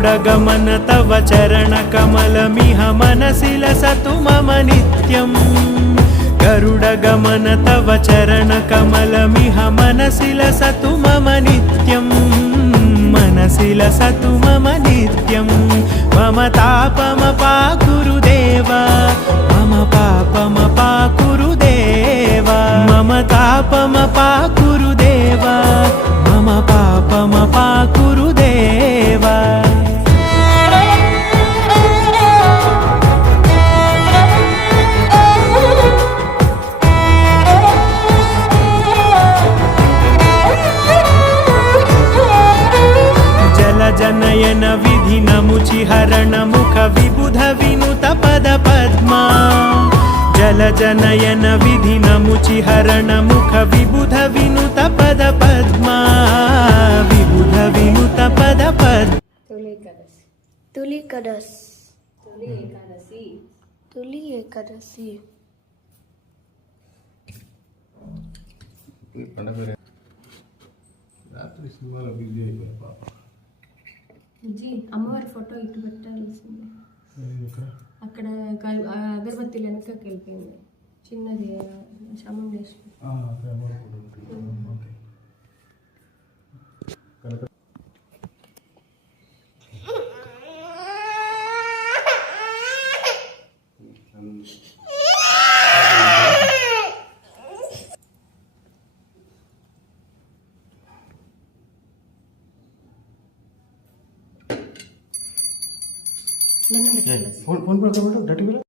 गरुडगमन तव चरणकमलमिह मनसि लसतु मम नित्यम् गरुडगमन तव चरणकमलमिह मनसि लसतु मम नित्यम् मनसि लसतु मम नित्यम् मम तापमपाकुरु देव मम पापमपाकुरु देव मम तापमपाकुरु देव मम पापमपाकुरु देव जनयन विधि नमुचिहरण मुख विबुध विनुत पद पद्मा जल जनयन विधि नमुचिहरण मुख विबुध विनुत पद पद्मा विबुध विनुत पद पद तुली एकादशी जी అమ్మవారి ఫోటో ఇటు పెట్టాల్సింది అక్కడ అగరబత్తిలు వెనకకి వెళ్ళిపోయింది చిన్నది చాముండేశ్వరి फोन पर